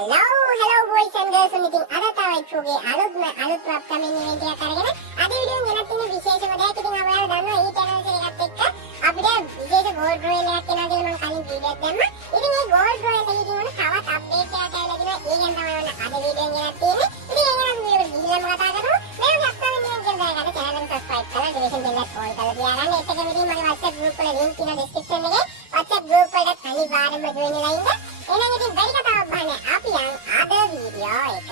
hello boys and girls. ඉතින් අද තව එක්කෝගේ අලුත් අප්කමින් ඉවෙන්ට් එකක් අරගෙන අද වීඩියෝ එක ගෙනත් ඉන්නේ විශේෂම දෙයක්. ඉතින් ඔයාලා දන්නවා ඊට ඇනිවර්සරි එකත් එක්ක අපිට විශේෂ ගෝල්ඩ් රොයල් එකක් එනවා කියලා මම කලින් වීඩියෝ එකක් දැම්මා. ඉතින් මේ ගෝල්ඩ් රොයල් එකේ ඉතින් තවත් අප්ඩේට් එකක් ඇවිල්ලා තිනවා. ඒ ගැන තමයි අද වීඩියෝ එකෙන් ගෙනත් තියෙන්නේ. ඉතින් ඒ ගැන වීඩියෝ එක ගිහිල්ලාම කතා කරමු. මේ වගේ අප්කමින් ඉවෙන්ට් එකක් ගන්න channel එක subscribe කරලා notification bell එක on කරලා තියාගන්න. ඒකෙන් ඉතින් මගේ WhatsApp group වල link තියෙනවා description එකේ. WhatsApp group වලට අනිවාර්යයෙන්ම join වෙලා ඉන්න. එහෙනම් ඉතින් වැඩි කතාවක් බහන්නේ අපි යන් අද වීඩියෝ එකට.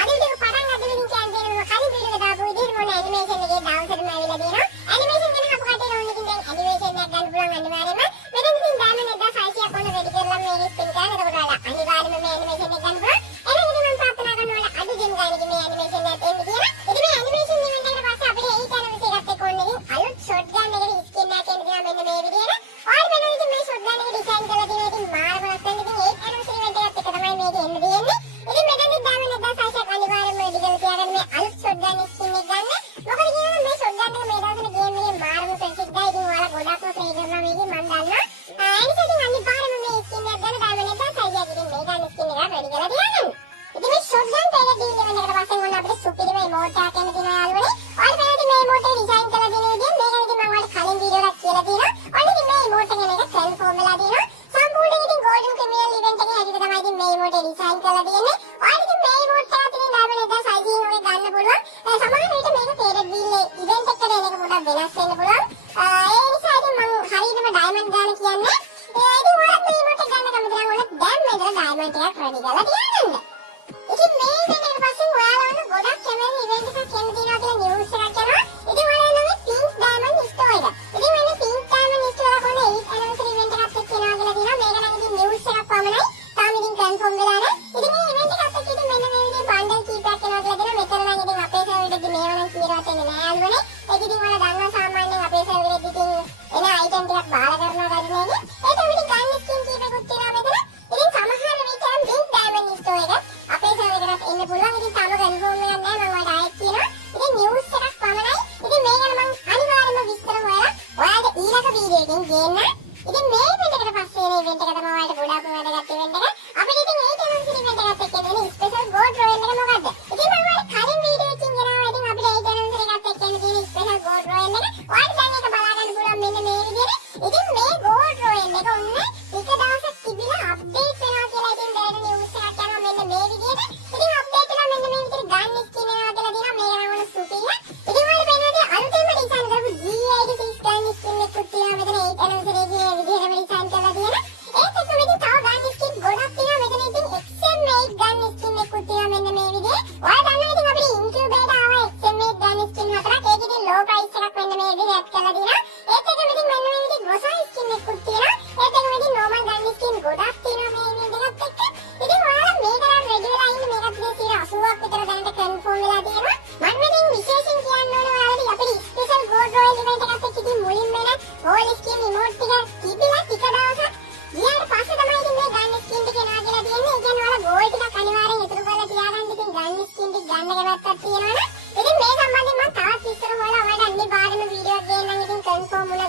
අද වීඩියෝ පටන් ගන්න දෙමින් කියන්නේ මම කලින් වීඩියෝ එක දාපු විදිහට මොන ඇනිමේෂන් එකේ ඩවුන්ලෝඩ් ඇවිල්ලා තියෙනවා. ඇනිමේෂන් ගැන අපු කටේ ඕන ඉතින් දැන් ඇනිමේෂන් එකක් ගන්න පුළුවන් අනිවාර්යයෙන්ම. මෙතන ඉතින් ඩයමන්ඩ් 1600ක් ඕන රෙඩි කරලා මේක ස්පින් කරන්න. එතකොට ඔයාලා අනිවාර්යයෙන්ම මේ ඇනිමේෂන් එක ගන්න පුළුවන්. එහෙනම් ඉතින් මම ප්‍රාර්ථනා කරනවා ඔයාලා අද ගෙන් ගන්න මේ ඇනිමේෂන් එකත් එන්න කියලා. ඉතින් මේ ඇනිමේෂන් ඉවෙන්ට් එකට පස්සේ අපිට 8 ඇනිවර්සරි එකත් එක්ක ඕන ඉතින් අලුත් ෂොට් ගන් එකේ ස්කින් එකක් එන්න තියෙනවා මෙන්න මේ විදිහට. ඔයාලා මෙන්න ඉතින් මේ ෂොට් ගන් එක ඩිසයින් කරලා තියෙනවා. ඉතින් මාරම ලස්සනට ඉතින් 8 ඇනිවර්සරි ඉවෙන්ට් එකත් එක්ක තමයි මේක එන්න තියෙන්නේ. ඉතින් මෙතනදී ඩයමන්ඩ් 1600ක් අනිවාර්යයෙන්ම රෙඩි කරලා තියාගන්න මේ අලුත් ෂොට් ගන් ස්කින් එක ගන්න. මොකද කියනවා මේ ෂොට් ගන් එක මේ දවස්වල ගේම් එකේ මාරම ප්‍රසිද්ධයි. ඉතින් ඔයාලා ගොඩක්ම ප්ලේ කරනවා මේකේ මම දන්නවා. එනිසා ඉතින් අනිවාර්යයෙන්ම මේ ස්කින් එක ගන්න ඩයමන්ඩ් 1600ක් ඉතින් මේ ගන්න ස්කින් එක රෙඩි කරලා තියාගන්න. ඉතින් මේ ෂොට් ගන් එක ඩීල් ඉවෙන්ට් එකට පස්සේ මොන අපිට සුපිරිම ඉමෝට් එකක් එන්න තියෙනවා යාළුවනේ. ඔයාලා බලන්න මේ ඉමෝට් එක ඩිසයින් කරලා දෙන විදිහ මේක ඉතින් මම ඔයාලට කලින් වීඩියෝ එකක් කියලා තියෙනවා. ඔයාලා ඉතින් මේ ඉමෝට් එක මේක ට්‍රාන්ස්ෆෝම් වෙලා තියෙනවා. සම්පූර්ණයෙන් ඉතින් ගෝල්ඩන් ක්‍රිමිනල් ඉවෙන්ට් එකේ හැටියට තමයි ඉතින් මේ ඉමෝට් එක ඩිසයින් කරලා තියෙන්නේ. ඔයාලා ඉතින් මේ ඉමෝට් එක අතරින් ඩයමන්ඩ් 1600 ඔය ගන්න පුළුවන්. සමහර විට මේක පේරඩ් වීල් ඉවෙන්ට් එකට එන එක පොඩ්ඩක් වෙනස් වෙන්න පුළුවන්. ඒ නිසා ඉතින් මම හරියටම ඩයමන්ඩ් ගන්න කියන්නේ. ඉතින් ඔයාලා මේ ඉමෝට් එක ගන්න කැමති නම් ඔයාලා දැන් මෙතන ඩයමන්ඩ් එකක් රෙඩි කරලා තියාගන්න. ඉතින් මේ ඉවෙන්ට් එකට පස්සේ ඔයාලා වුණ ගොඩක් කැමති ඉවෙන්ට් එකක් එන්න තියෙනවා කියලා නිවුස් එකක් යනවා. ඉතින් ඔයාලා නම් පින්ක් ඩයමන්ඩ් ස්ටෝර් එක. ඉතින් මෙන්න පින්ක් ඩයමන්ඩ් ස්ටෝර් එක කොහොමද 8 ඇනිවර්සරි ඉවෙන්ට් එකක් එක්ක එනවා කියලා තියෙනවා. මේක නම් ඉතින් නිවුස් එකක් පමණයි. තාම ඉතින් කන්ෆර්ම් වෙලා නැහැ. ඉතින් මේ ඉවෙන්ට් එකත් එක්ක ඉතින් මෙන්න මේ විදිහේ බණ්ඩල් කීපයක් එනවා කියලා දෙනවා. මෙතන නම් ඉතින් අපේ සර්වර් එකේ මේවා නම් කීරවත් එන්නේ නැහැ අල්වනේ. ඒක ඉතින් ඔයාලා දන්නවා සාමාන්‍යයෙන් අපේ සර්වර් එකේ ඉතින් එන අයිටම් ටිකක් බාර කරනවා ගන්නනේ. ඒක ඉතින් ගන්න ස්කින් කීපෙකුත් තියෙනවා මෙතන. ඉතින් සමහර විට නම් පින්ක් ඩයමන්ඩ් ස්ටෝර් එක අපේ සර්වර් එකට එන්න පුළුවන්. ඉතින් තාම කන්ෆර්ම් වෙලා නැහැ. මම ඔයාලට ආයෙත් කියනවා. ඉතින් නිවුස් එකක් පමණයි. ඉතින් මේ ගැන මම අනිවාර්යයෙන්ම විස්තර හොයලා ඔයාලට ඊළඟ වීඩියෝ එකකින් ගේන්න. ඉතින් මේ ඉවෙන්ට් එකට පස්සේ එන ඉවෙන්ට් එක තමයි ඔයාලට ගොඩාක්ම වැදගත් ඉවෙන්ට් එක. අපිට ඉතින් 8 ඇනිවර්සරි ඉවෙන්ට් එකත් එක්ක දෙන ස්පෙෂල් ගෝල්ඩ් රොයල් එක මොකද්ද? ඉතින් මම ඔයාලට කලින් වීඩියෝ එකකින් ගෙනාවා. ඉතින් අපිට 8 ඇනිවර්සරි එකත් එක්ක එන තියෙන ස්පෙෂල් ගෝල්ඩ් රොයල් එක. ඔයාලට දැන් ඒක බලා ගන්න පුළුවන් මෙන්න මේ විදිහට. ඉතින් මේ ගෝල්ඩ් රොයල් එක ඔන්න ටික දවසක් තිබිලා අප්ඩේට් වෙනවා කියලා ඉතින් දැන් නිවුස් එකක් යනවා මෙන්න මේ විදිහට. ඉතින් අප්ඩේට් වෙලා මෙන්න මේ විදිහට ගන්න ස්කින් එනවා කියලා දිනවා. මේක නම් ඔන්න සුපිරිය. ඉතින් ඔයාලට පේනවාද අලුතෙන්ම ඩිසයින් කරපු G86 ගන්න ස්කින් එකක් තියෙනවා මෙතන 8 ඇනිවර්සරි එකේ විදිහටම ඩිසයින් කරලා තියෙනවා. ඒත් එක්කම ඉතින් තව ගන්න ස්කින් ගොඩක් තියෙනවා. මෙතන ඉතින් XM8 ගන්න ස්කින් එකක් තියෙනවා මෙන්න මේ විදිහේ. ඔයාලා දන්නවා ඉතින් අපිට ඉන්කියුබේටර් ආවා XM8 ගන්න ස්කින් හතරක්. ඒක ඉතින් ලෝ ප්‍රයිස් එකක් මෙන්න මේ විදිහට ඇඩ් කරලා දිනවා. ඒත් එක්කම ඉතින් මෙන්න මේ විදිහේ ගොසයි ස්කින් එකක් තියෙනවා. ඒත් එක්කම ඉතින් නෝමල් ගන්න ස්කින් ගොඩක් තියෙනවා මේ විදිහට එක්ක. ඉතින් ඔයාලා මේක නම් රෙඩි වෙලා ඉන්න මේකත් 80ක් විතර දැනට කන්ෆර්ම් වෙලා තියෙනවා. මම ඉතින් විශේෂයෙන් කියන්න ඕනේ ඔයාලට අපිට ස්පෙෂල් ගෝල්ඩ් රොයල් ඉවෙන්ට් එකක් එක්ක ඉතින් මුලින්ම එන ගෝල්ඩ් ස්කින් ඉමෝට් ටික තිබිලා ටික දවසක් ගියාට පස්සේ තමයි ඉතින් මේ ගන්න ස්කින් ටික එනවා කියලා තියෙන්නේ. ඒ කියන්නේ ඔයාලා ගෝල්ඩ් ටිකක් අනිවාර්යෙන් ඉතුරු කරලා තියාගන්න. ඉතින් ගන්න ස්කින් ටික ගන්න කැමැත්තක් තියෙනවනේ. ඉතින් මේ සම්බන්ධයෙන් මම තවත් විස්තර හොයලා ඔයාලට අනිවාර්යයෙන්ම වීඩියෝ එකක් ගේන්නම්. ඉතින් කන්ෆර්ම් වුණා